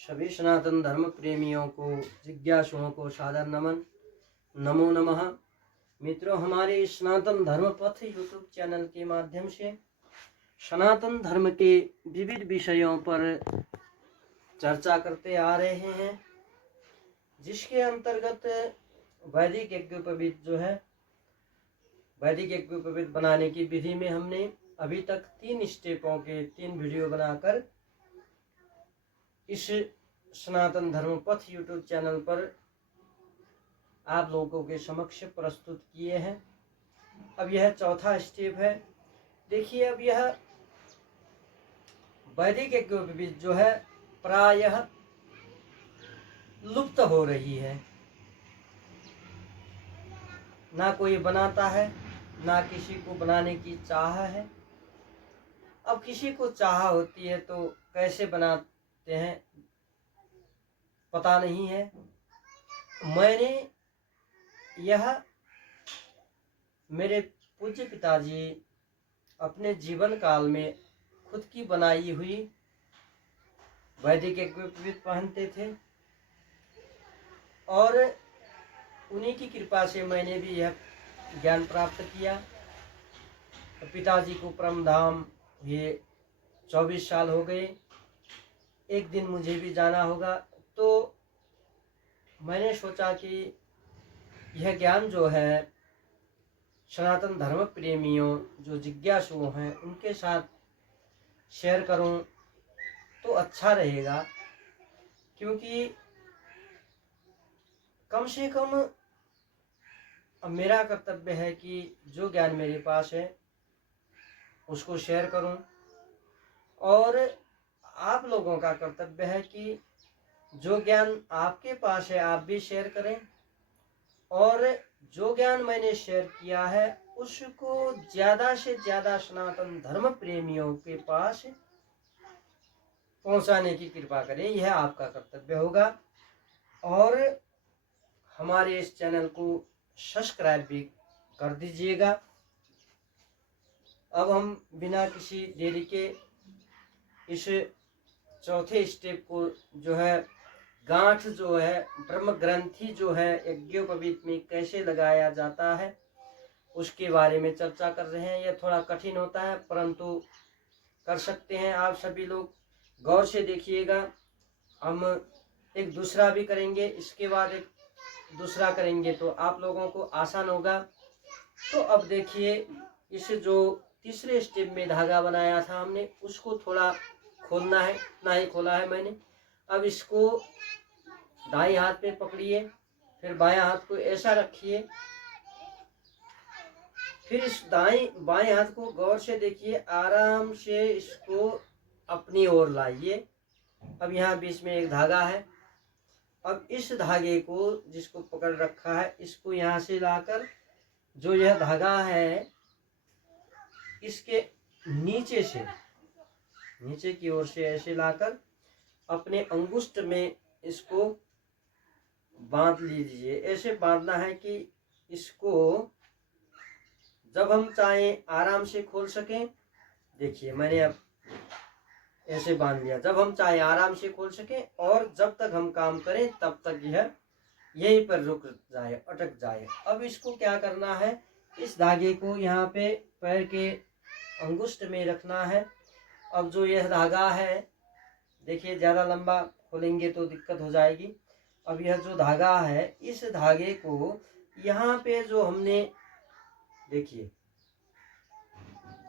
सभी सनातन धर्म प्रेमियों को, जिज्ञासुओं को सादर नमन, नमो नमः। मित्रों, हमारे इस सनातन धर्म पथ यूट्यूब चैनल के माध्यम से सनातन धर्म के विविध विषयों पर चर्चा करते आ रहे हैं, जिसके अंतर्गत वैदिक यज्ञोपवीत जो है, वैदिक यज्ञोपवीत बनाने की विधि में हमने अभी तक 3 स्टेपों के 3 वीडियो बनाकर इस सनातन धर्म पथ यूट्यूब चैनल पर आप लोगों के समक्ष प्रस्तुत किए हैं। अब यह चौथा स्टेप है। देखिए, अब यह वैदिक यज्ञोपवीत जो है प्रायः लुप्त हो रही है। ना कोई बनाता है, ना किसी को बनाने की चाह है। अब किसी को चाह होती है तो कैसे बनाते हैं पता नहीं है। मैंने यह मेरे पूज्य पिताजी अपने जीवन काल में खुद की बनाई हुई वैदिक यज्ञोपवीत पहनते थे और उन्हीं की कृपा से मैंने भी यह ज्ञान प्राप्त किया। पिताजी को परम धाम ये 24 साल हो गए। एक दिन मुझे भी जाना होगा, तो मैंने सोचा कि यह ज्ञान जो है सनातन धर्म प्रेमियों, जो जिज्ञासु हैं, उनके साथ शेयर करूं तो अच्छा रहेगा। क्योंकि कम से कम अब मेरा कर्तव्य है कि जो ज्ञान मेरे पास है उसको शेयर करूं, और आप लोगों का कर्तव्य है कि जो ज्ञान आपके पास है आप भी शेयर करें, और जो ज्ञान मैंने शेयर किया है उसको ज़्यादा से ज़्यादा सनातन धर्म प्रेमियों के पास पहुंचाने की कृपा करें। यह आपका कर्तव्य होगा। और हमारे इस चैनल को सब्सक्राइब भी कर दीजिएगा। अब हम बिना किसी देरी के इस चौथे स्टेप को जो है, गांठ जो है, ब्रह्म ग्रंथि जो है यज्ञोपवीत में कैसे लगाया जाता है उसके बारे में चर्चा कर रहे हैं। यह थोड़ा कठिन होता है, परंतु कर सकते हैं। आप सभी लोग गौर से देखिएगा। हम एक दूसरा भी करेंगे, इसके बाद एक दूसरा करेंगे तो आप लोगों को आसान होगा। तो अब देखिए, इस जो तीसरे स्टेप में धागा बनाया था हमने, उसको थोड़ा खोलना है। इतना ही खोला है मैंने। अब इसको दाएं हाथ में पकड़िए, फिर बाएं हाथ को ऐसा रखिए, फिर इस बाएं हाथ को गौर से देखिए, आराम से इसको अपनी ओर लाइए। अब यहाँ बीच में एक धागा है। अब इस धागे को, जिसको पकड़ रखा है, इसको यहाँ से लाकर, जो यह धागा है इसके नीचे से, नीचे की ओर से ऐसे लाकर अपने अंगुष्ठ में इसको बांध लीजिए। ऐसे बांधना है कि इसको जब हम चाहें आराम से खोल सकें। देखिए, मैंने अब ऐसे बांध लिया, जब हम चाहें आराम से खोल सकें, और जब तक हम काम करें तब तक यह यहीं पर रुक जाए, अटक जाए। अब इसको क्या करना है, इस धागे को यहाँ पे पैर के अंगुष्ठ में रखना है। अब जो यह धागा है, देखिए ज़्यादा लंबा खोलेंगे तो दिक्कत हो जाएगी। अब यह जो धागा है, इस धागे को यहाँ पे जो हमने, देखिए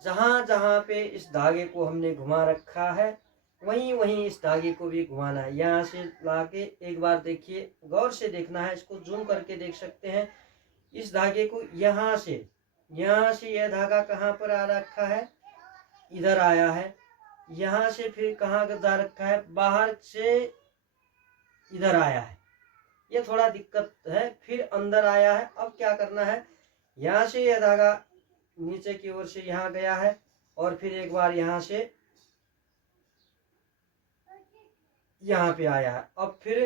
जहाँ जहाँ पे इस धागे को हमने घुमा रखा है वहीं वहीं इस धागे को भी घुमाना है। यहाँ से लाके एक बार देखिए, गौर से देखना है, इसको जूम करके देख सकते हैं। इस धागे को यहाँ से यह धागा कहाँ पर आ रखा है, इधर आया है। यहाँ से फिर कहाँ जा रखा है, बाहर से इधर आया है। ये थोड़ा दिक्कत है। फिर अंदर आया है। अब क्या करना है, यहाँ से यह धागा नीचे की ओर से यहाँ गया है, और फिर एक बार यहाँ से यहाँ पे आया है। अब फिर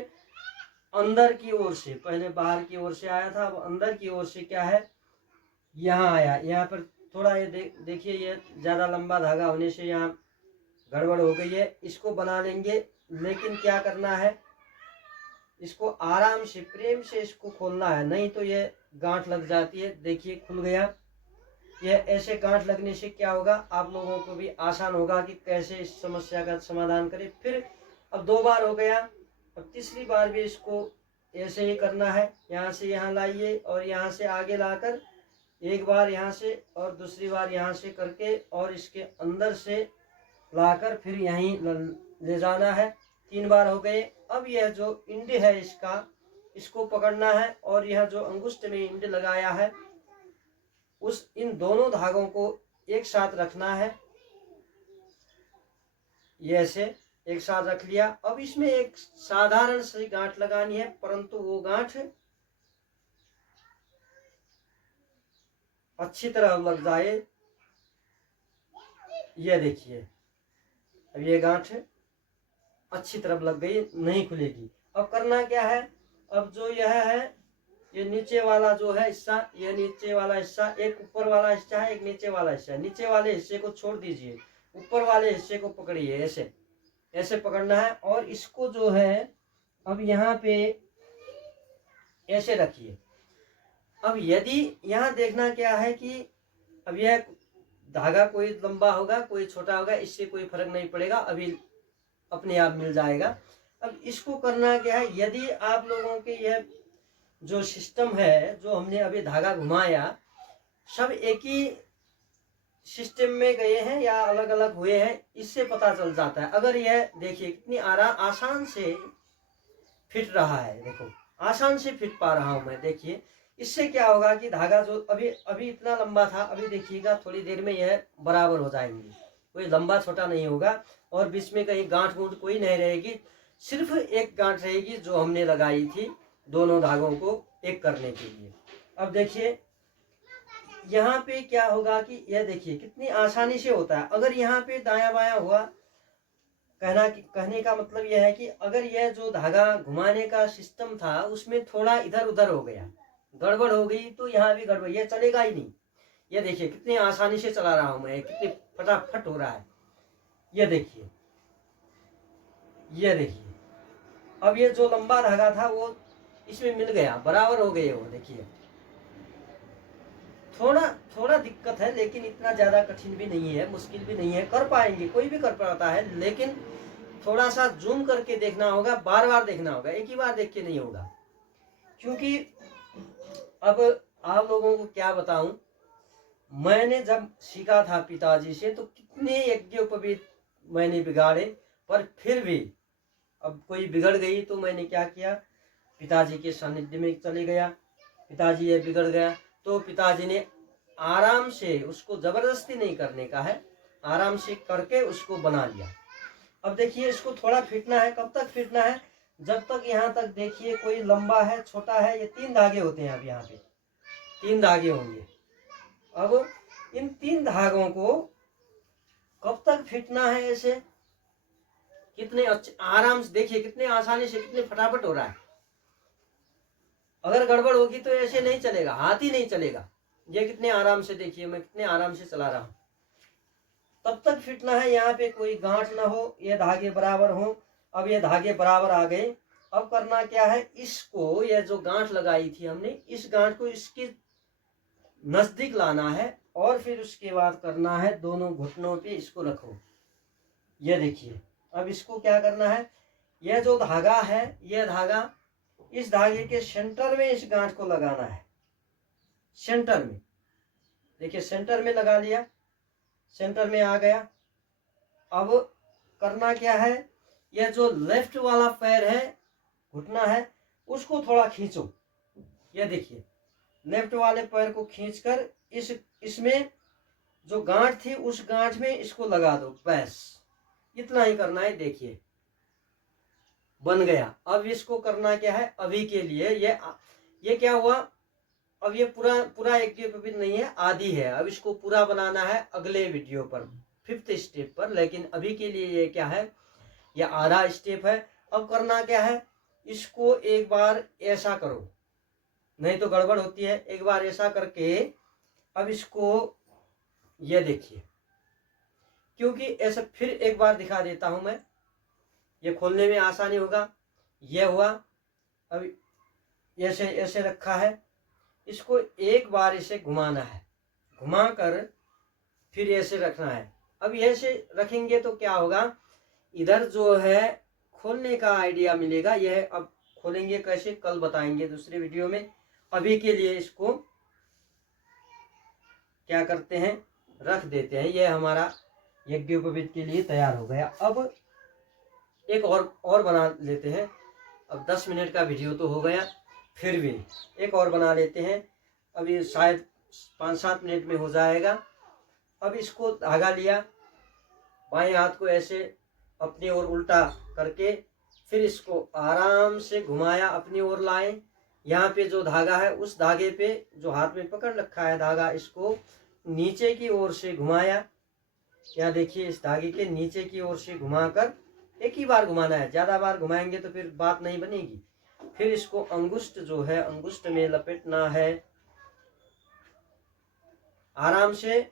अंदर की ओर से, पहले बाहर की ओर से आया था, अब अंदर की ओर से क्या है, यहाँ आया। यहाँ पर थोड़ा ये देखिए, ये ज़्यादा लंबा धागा होने से यहाँ गड़बड़ हो गई है। इसको बना लेंगे लेकिन क्या करना है, इसको आराम से प्रेम से इसको खोलना है, नहीं तो ये गांठ लग जाती है। देखिए खुल गया। ये ऐसे गांठ लगने से क्या होगा, आप लोगों को भी आसान होगा कि कैसे इस समस्या का समाधान करें। फिर अब 2 बार हो गया, अब तीसरी बार भी इसको ऐसे ही करना है। यहाँ से यहाँ लाइए और यहाँ से आगे लाकर एक बार यहाँ से और दूसरी बार यहाँ से करके और इसके अंदर से लाकर फिर यहीं ले जाना है। 3 बार हो गए। अब यह जो इंड है इसको पकड़ना है और यह जो अंगुष्ठ में इंड लगाया है इन दोनों धागों को एक साथ रखना है। ये ऐसे एक साथ रख लिया। अब इसमें एक साधारण सी गांठ लगानी है, परंतु वो गांठ अच्छी तरह लग जाए। ये देखिए, अब ये गांठ अच्छी तरह लग गई, नहीं खुलेगी। अब करना क्या है, अब जो यह है, ये नीचे वाला जो है हिस्सा, ये नीचे वाला हिस्सा, एक ऊपर वाला हिस्सा है, एक नीचे वाला हिस्सा है। नीचे वाले हिस्से को छोड़ दीजिए, ऊपर वाले हिस्से को पकड़िए। ऐसे ऐसे पकड़ना है और इसको जो है अब यहाँ पे ऐसे रखिए। अब यदि यहाँ देखना क्या है कि अब यह धागा कोई लंबा होगा कोई छोटा होगा, इससे कोई फर्क नहीं पड़ेगा, अभी अपने आप मिल जाएगा। अब इसको करना क्या है, यदि आप लोगों के यह जो सिस्टम है, जो हमने अभी धागा घुमाया, सब एक ही सिस्टम में गए हैं या अलग अलग हुए हैं, इससे पता चल जाता है। अगर यह देखिए कितनी आसान से फिट रहा है, देखो आसान से फिट पा रहा हूं मैं। देखिए इससे क्या होगा कि धागा जो अभी इतना लंबा था, अभी देखिएगा थोड़ी देर में यह बराबर हो जाएंगे, कोई लंबा छोटा नहीं होगा और बीच में कहीं गांठ गूंठ कोई नहीं रहेगी। सिर्फ एक गांठ रहेगी जो हमने लगाई थी दोनों धागों को एक करने के लिए। अब देखिए यहाँ पे क्या होगा कि यह देखिए कितनी आसानी से होता है। अगर यहाँ पे दायां बायां हुआ, कहने का मतलब यह है कि अगर यह जो धागा घुमाने का सिस्टम था उसमें थोड़ा इधर उधर हो गया, गड़बड़ हो गई, तो यहाँ भी गड़बड़, यह चलेगा ही नहीं। यह देखिए कितनी आसानी से चला रहा हूं मैं, कितनी फटाफट हो रहा है। यह देखिए, यह देखिए, अब ये जो लंबा धागा था वो इसमें मिल गया, बराबर हो गए वो। देखिए थोड़ा दिक्कत है, लेकिन इतना ज्यादा कठिन भी नहीं है, मुश्किल भी नहीं है, कर पाएंगे, कोई भी कर पाता है। लेकिन थोड़ा सा जूम करके देखना होगा, बार बार देखना होगा, एक ही बार देख के नहीं होगा। क्योंकि अब आप लोगों को क्या बताऊं, मैंने जब सीखा था पिताजी से तो कितने यज्ञोपवीत मैंने बिगाड़े, पर फिर भी अब कोई बिगड़ गई तो मैंने क्या किया, पिताजी के सानिध्य में चले गया। पिताजी ये बिगड़ गया तो पिताजी ने आराम से, उसको जबरदस्ती नहीं करने का है, आराम से करके उसको बना लिया। अब देखिए इसको थोड़ा फिटना है। कब तक फिटना है, जब तक यहाँ तक देखिए कोई लंबा है छोटा है, ये 3 धागे होते हैं। अब यहाँ पे 3 धागे होंगे। अब इन 3 धागों को कब तक फिटना है, ऐसे कितने अच्छे आराम से, देखिए कितने आसानी से, कितने फटाफट हो रहा है। अगर गड़बड़ होगी तो ऐसे नहीं चलेगा, हाथ ही नहीं चलेगा। ये कितने आराम से, देखिए मैं कितने आराम से चला रहा हूं। तब तक फिटना है, यहाँ पे कोई गांठ ना हो, ये धागे बराबर हो। अब ये धागे बराबर आ गए। अब करना क्या है, इसको, ये जो गांठ लगाई थी हमने, इस गांठ को इसके नजदीक लाना है और फिर उसके बाद करना है दोनों घुटनों पे इसको रखो। ये देखिए अब इसको क्या करना है, यह जो धागा है, यह धागा, इस धागे के सेंटर में इस गांठ को लगाना है, सेंटर में। देखिए सेंटर में लगा लिया, सेंटर में आ गया। अब करना क्या है, यह जो लेफ्ट वाला पैर है, घुटना है, उसको थोड़ा खींचो। यह देखिए लेफ्ट वाले पैर को खींचकर इसमें जो गांठ थी उस गांठ में इसको लगा दो, बस इतना ही करना है। देखिए बन गया। अब इसको करना क्या है, अभी के लिए ये क्या हुआ, अब ये पूरा एक भी नहीं है, आधी है। अब इसको पूरा बनाना है अगले वीडियो पर, 5th स्टेप पर। लेकिन अभी के लिए ये क्या है, ये आधा स्टेप है। अब करना क्या है, इसको एक बार ऐसा करो, नहीं तो गड़बड़ होती है। एक बार ऐसा करके अब इसको, ये देखिए, क्योंकि ऐसा फिर एक बार दिखा देता हूं मैं। ये खोलने में आसानी होगा। ये हुआ। अब ऐसे ऐसे रखा है, इसको एक बार इसे घुमाना है, घुमा कर फिर ऐसे रखना है। अब ऐसे रखेंगे तो क्या होगा, इधर जो है खोलने का आइडिया मिलेगा। यह अब खोलेंगे कैसे कल बताएंगे दूसरे वीडियो में। अभी के लिए इसको क्या करते हैं, रख देते हैं। यह हमारा यज्ञोपवीत के लिए तैयार हो गया। अब एक और बना लेते हैं। अब 10 मिनट का वीडियो तो हो गया, फिर भी एक और बना लेते हैं। अब ये शायद 5-7 मिनट में हो जाएगा। अब इसको धागा लिया, बाएं हाथ को ऐसे अपनी ओर उल्टा करके फिर इसको आराम से घुमाया, अपनी ओर लाए। यहाँ पे जो धागा है उस धागे पे जो हाथ में पकड़ रखा है धागा, इसको नीचे की ओर से घुमाया। यहाँ देखिए, इस धागे के नीचे की ओर से घुमाकर एक ही बार घुमाना है, ज्यादा बार घुमाएंगे तो फिर बात नहीं बनेगी। फिर इसको अंगुष्ठ जो है अंगुष्ठ में लपेटना है आराम से।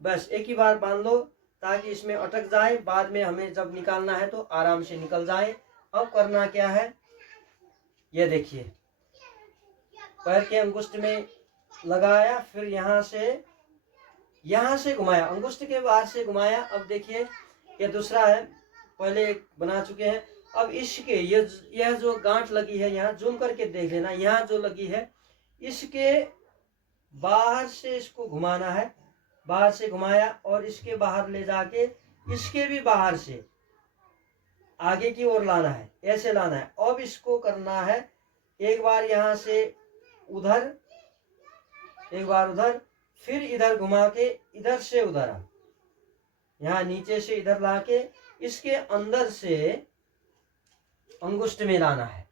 बस एक ही बार बांध लो ताकि इसमें अटक जाए, बाद में हमें जब निकालना है तो आराम से निकल जाए। अब करना क्या है, ये देखिए, पैर के अंगुष्ठ में लगाया, फिर यहाँ से घुमाया, अंगुष्ठ के बाहर से घुमाया। अब देखिए ये दूसरा है, पहले एक बना चुके हैं। अब इसके यह जो गांठ लगी है, यहाँ जूम करके देख लेना, यहाँ जो लगी है इसके बाहर से इसको घुमाना है। बाहर से घुमाया और इसके बाहर ले जाके इसके भी बाहर से आगे की ओर लाना है, ऐसे लाना है। अब इसको करना है एक बार यहाँ से उधर, एक बार उधर, फिर इधर घुमा के इधर से उधर, यहाँ नीचे से इधर लाके इसके अंदर से अंगुष्ठ में लाना है।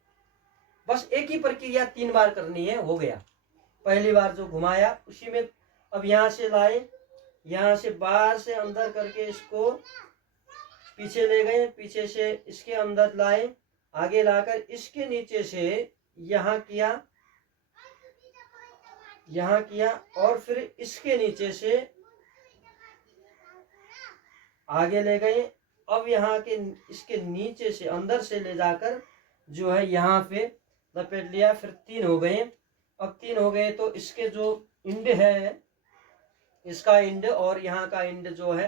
बस एक ही प्रक्रिया 3 बार करनी है, हो गया। पहली बार जो घुमाया उसी में, अब यहाँ से लाए, यहाँ से बाहर से अंदर करके इसको पीछे ले गए, पीछे से इसके अंदर लाए, आगे लाकर इसके नीचे से यहाँ किया, यहाँ किया, और फिर इसके नीचे से आगे ले गए। अब यहाँ के इसके नीचे से अंदर से ले जाकर जो है यहाँ पे लपेट लिया, फिर 3 हो गए। अब 3 हो गए तो इसके जो इंड है, इसका इंड और यहाँ का इंड जो है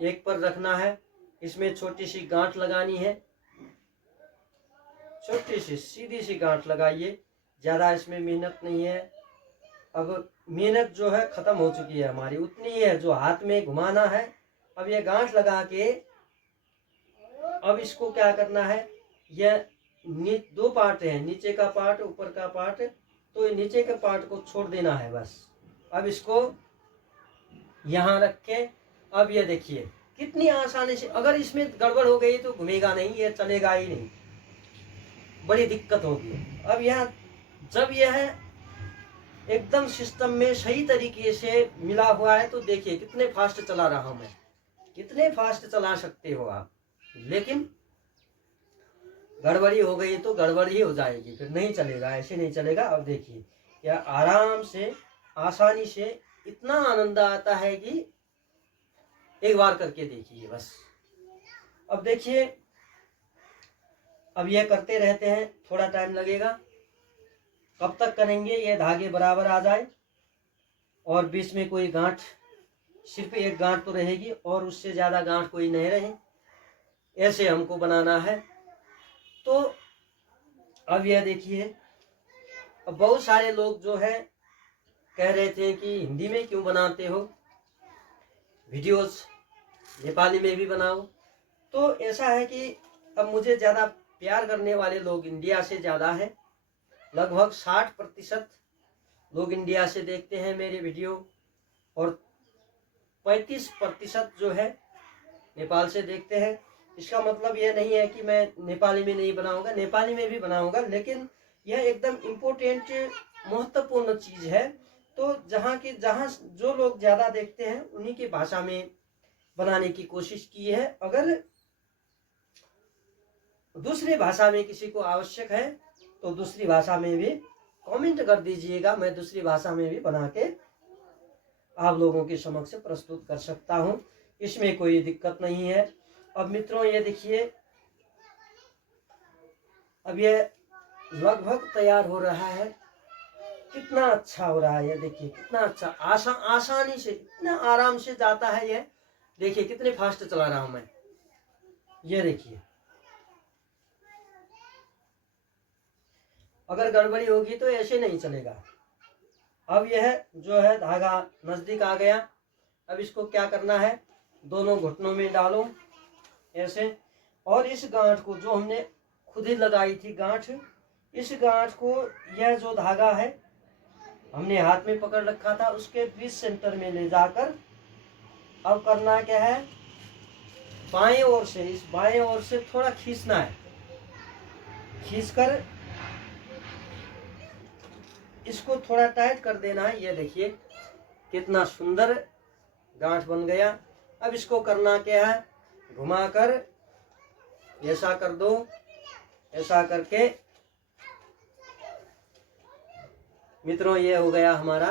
एक पर रखना है। इसमें छोटी सी गांठ लगानी है, छोटी सी सीधी सी गांठ लगाइए, ज्यादा इसमें मेहनत नहीं है। अब मेहनत जो है खत्म हो चुकी है हमारी, उतनी ही है जो हाथ में घुमाना है। अब ये गांठ लगा के अब इसको क्या करना है, यह 2 पार्ट है, नीचे का पार्ट ऊपर का पार्ट, तो नीचे के पार्ट को छोड़ देना है बस। अब इसको यहाँ रख के, अब ये देखिए कितनी आसानी से, अगर इसमें गड़बड़ हो गई तो घूमेगा नहीं, ये चलेगा ही नहीं, बड़ी दिक्कत होगी। अब यहाँ जब यह एकदम सिस्टम में सही तरीके से मिला हुआ है तो देखिए कितने फास्ट चला रहा हूं मैं, कितने फास्ट चला सकते हो आप। लेकिन गड़बड़ी हो गई तो गड़बड़ ही हो जाएगी, फिर नहीं चलेगा, ऐसे नहीं चलेगा। अब देखिए यह आराम से आसानी से, इतना आनंद आता है कि एक बार करके देखिए बस। अब देखिए, अब यह करते रहते हैं, थोड़ा टाइम लगेगा। कब तक करेंगे, ये धागे बराबर आ जाए और बीच में कोई गांठ, सिर्फ एक गांठ तो रहेगी और उससे ज्यादा गांठ कोई नहीं रहे, ऐसे हमको बनाना है। तो अब यह देखिए, अब बहुत सारे लोग जो है कह रहे थे कि हिंदी में क्यों बनाते हो वीडियोस, नेपाली में भी बनाओ। तो ऐसा है कि अब मुझे ज्यादा प्यार करने वाले लोग इंडिया से ज्यादा है, लगभग 60% लोग इंडिया से देखते हैं मेरे वीडियो, और 35% जो है नेपाल से देखते हैं। इसका मतलब यह नहीं है कि मैं नेपाली में नहीं बनाऊंगा, नेपाली में भी बनाऊंगा, लेकिन यह एकदम इम्पोर्टेंट महत्वपूर्ण चीज है। तो जहाँ जो लोग ज्यादा देखते हैं उन्हीं की भाषा में बनाने की कोशिश की है। अगर दूसरी भाषा में किसी को आवश्यक है तो दूसरी भाषा में भी कमेंट कर दीजिएगा, मैं दूसरी भाषा में भी बना के आप लोगों के समक्ष प्रस्तुत कर सकता हूं। इसमें कोई दिक्कत नहीं है। अब मित्रों ये देखिए, अब ये लगभग तैयार हो रहा है। कितना अच्छा हो रहा है, ये देखिए कितना अच्छा, आसानी से, इतना आराम से जाता है ये। देखिए कितने फास्ट चला रहा हूं मैं, ये देखिए। अगर गड़बड़ी होगी तो ऐसे नहीं चलेगा। अब यह जो है धागा नजदीक आ गया। अब इसको क्या करना है, दोनों घुटनों में डालो ऐसे, और इस गांठ को जो हमने खुद ही लगाई थी गांठ, इस गांठ को, यह जो धागा है हमने हाथ में पकड़ रखा था, उसके बीच सेंटर में ले जाकर अब करना क्या है, बाएं ओर से, इस बाएं ओर से थोड़ा खींचना है। खींचकर इसको थोड़ा टाइट कर देना है। ये देखिए कितना सुंदर गांठ बन गया। अब इसको करना क्या है, घुमाकर ऐसा कर दो, ऐसा करके मित्रों ये हो गया हमारा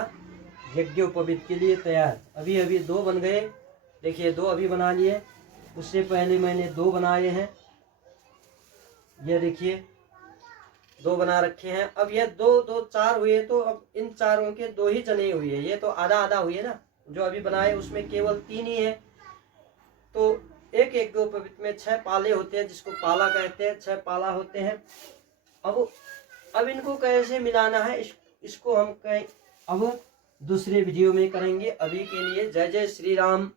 यज्ञोपवीत के लिए तैयार। अभी अभी 2 बन गए, देखिए 2 अभी बना लिए, उससे पहले मैंने 2 बनाए हैं, ये देखिए 2 बना रखे हैं। अब ये 2 2 4 हुए, तो अब इन चारों के 2 ही जने हुए, ये तो आधा आधा हुए ना। जो अभी बनाए उसमें केवल 3 ही है, तो एक यज्ञोपवीत में 6 पाले होते हैं, जिसको पाला कहते हैं, 6 पाला होते हैं। अब इनको कैसे मिलाना है, इसको हम अब दूसरे वीडियो में करेंगे। अभी के लिए जय जय श्री राम।